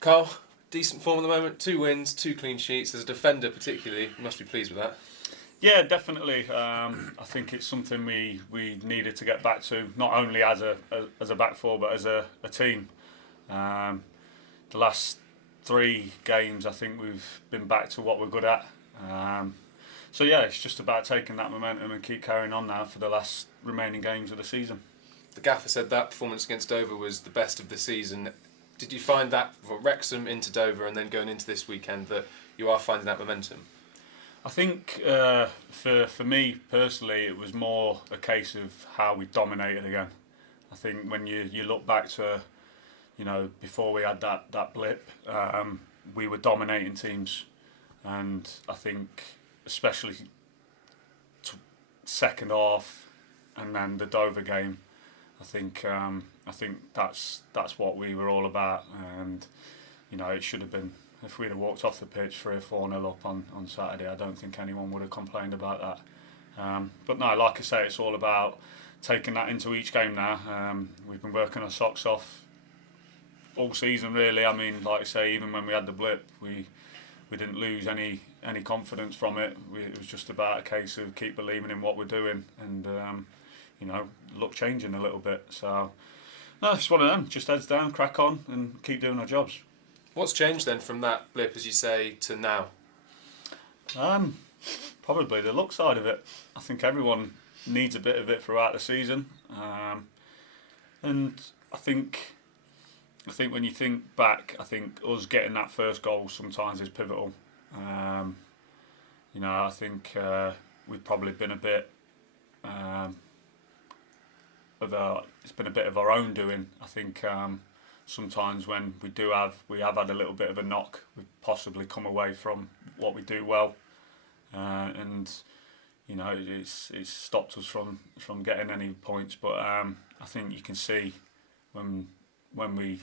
Carl, decent form at the moment. 2 wins, 2 clean sheets. As a defender, particularly, you must be pleased with that. Yeah, definitely. I think it's something we needed to get back to, not only as a back four, but as a team. Um, the last 3 games, I think we've been back to what we're good at. Um, so yeah, it's just about taking that momentum and keep carrying on now for the last remaining games of the season. The gaffer said that performance against Dover was the best of the season. Did you find that from Wrexham into Dover and then going into this weekend that you are finding that momentum? I think for me personally, it was more a case of how we dominated again. I think when you look back to before we had that blip, we were dominating teams, and I think especially second half and then the Dover game, I think that's what we were all about, and it should have been. If we'd have walked off the pitch 3 or 4 nil up on Saturday, I don't think anyone would have complained about that. But no, like I say, it's all about taking that into each game now. We've been working our socks off all season, really. I mean, like I say, even when we had the blip, we didn't lose any confidence from it. It was just about a case of keep believing in what we're doing, and luck changing a little bit. So no, it's one of them. Just heads down, crack on, and keep doing our jobs. What's changed then from that blip, as you say, to now? Um, Probably the luck side of it. I think everyone needs a bit of it throughout the season, and I think when you think back, I think us getting that first goal sometimes is pivotal. Um, I think we've probably been a bit um, it's been a bit of our own doing. I think sometimes when we have had a little bit of a knock, we've possibly come away from what we do well, and it's stopped us from getting any points. But I think you can see when we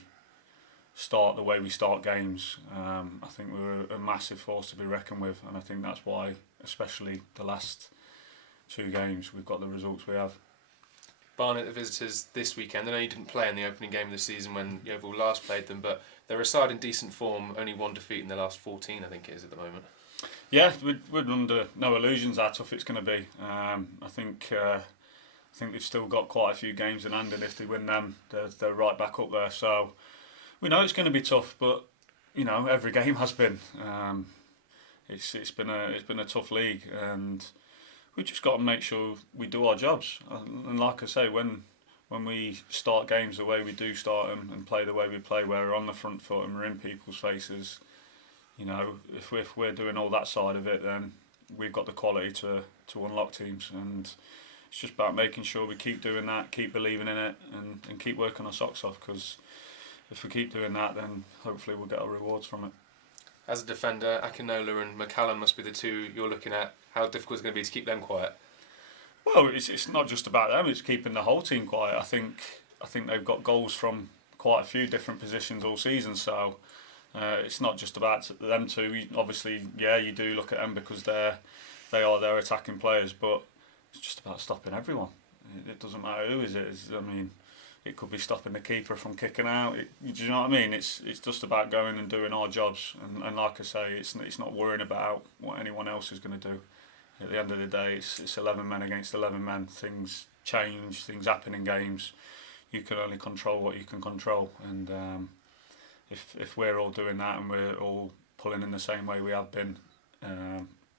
start the way we start games, I think we're a massive force to be reckoned with, and I think that's why, especially the last 2 games, we've got the results we have. Barnet, the visitors this weekend. I know you didn't play in the opening game of the season when Yeovil last played them, but they're a side in decent form. Only 1 defeat in their last 14, I think it is at the moment. Yeah, we're under no illusions how tough it's going to be. I think they've still got quite a few games in hand, and if they win them, they're right back up there. So we know it's going to be tough, but every game has been. It's been a tough league, and we just got to make sure we do our jobs. And like I say, when we start games the way we do start them and play the way we play, where we're on the front foot and we're in people's faces, if we're doing all that side of it, then we've got the quality to unlock teams. And it's just about making sure we keep doing that, keep believing in it, and keep working our socks off, because if we keep doing that, then hopefully we'll get our rewards from it. As a defender, Akinola and McCallum must be the two you're looking at. How difficult is it going to be to keep them quiet? Well, it's not just about them; it's keeping the whole team quiet. I think they've got goals from quite a few different positions all season, so it's not just about them two. Obviously, yeah, you do look at them because they are their attacking players, but it's just about stopping everyone. It doesn't matter who is it. I mean, it could be stopping the keeper from kicking out. Do you know what I mean? It's just about going and doing our jobs, and like I say, it's not worrying about what anyone else is going to do. At the end of the day, it's 11 men against 11 men. Things change, things happen in games. You can only control what you can control, and if we're all doing that and we're all pulling in the same way we have been,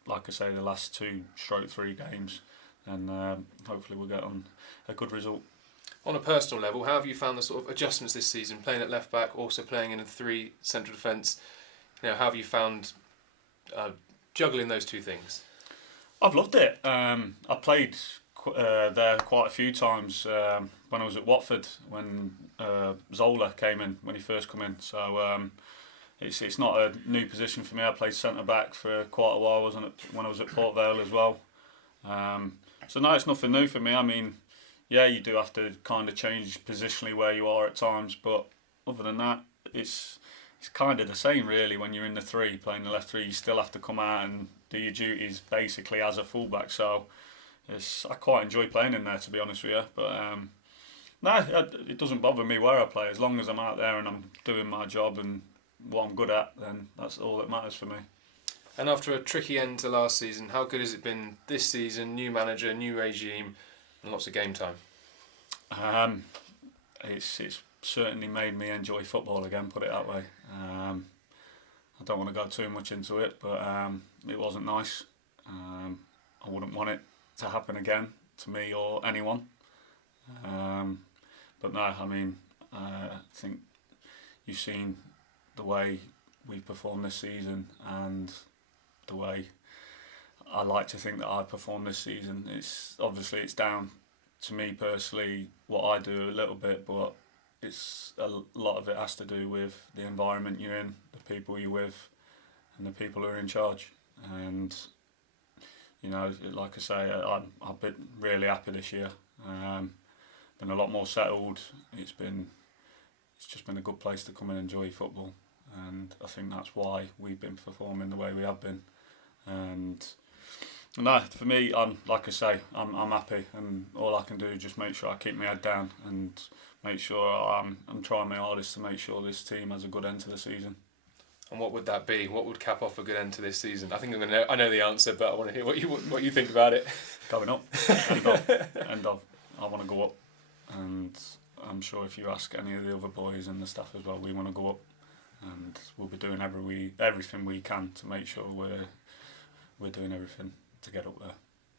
like I say, the last 2/3 games, then hopefully we'll get on a good result. On a personal level, how have you found the sort of adjustments this season, playing at left back, also playing in a 3 central defence? How have you found juggling those two things? I've loved it. I played there quite a few times when I was at Watford, when Zola came in, when he first came in. So it's not a new position for me. I played centre back for quite a while. When I was at Port Vale as well. So no, it's nothing new for me. I mean, yeah, you do have to kind of change positionally where you are at times, but other than that, it's kind of the same really. When you're in the 3, playing the left 3, you still have to come out and do your duties basically as a fullback. So I quite enjoy playing in there, to be honest with you. But no, it doesn't bother me where I play, as long as I'm out there and I'm doing my job and what I'm good at, then that's all that matters for me. And after a tricky end to last season, how good has it been this season? New manager, new regime, and lots of game time. It's certainly made me enjoy football again. Put it that way. I don't want to go too much into it, but it wasn't nice. I wouldn't want it to happen again to me or anyone. But no, I mean, I think you've seen the way we've performed this season and the way I like to think that I performed this season. It's obviously it's down to me personally what I do a little bit, but it's a lot of it has to do with the environment you're in, the people you're with, and the people who are in charge. And you know, like I say, I've been really happy this year. Been a lot more settled. It's just been a good place to come and enjoy football, and I think that's why we've been performing the way we have been. And no, for me, like I say, I'm happy, and all I can do is just make sure I keep my head down and make sure I'm trying my hardest to make sure this team has a good end to the season. And what would that be? What would cap off a good end to this season? I think I know the answer, but I want to hear what you think about it. Going up, end of. I want to go up, and I'm sure if you ask any of the other boys and the staff as well, we want to go up, and we'll be doing everything we can to make sure we're doing everything to get up there.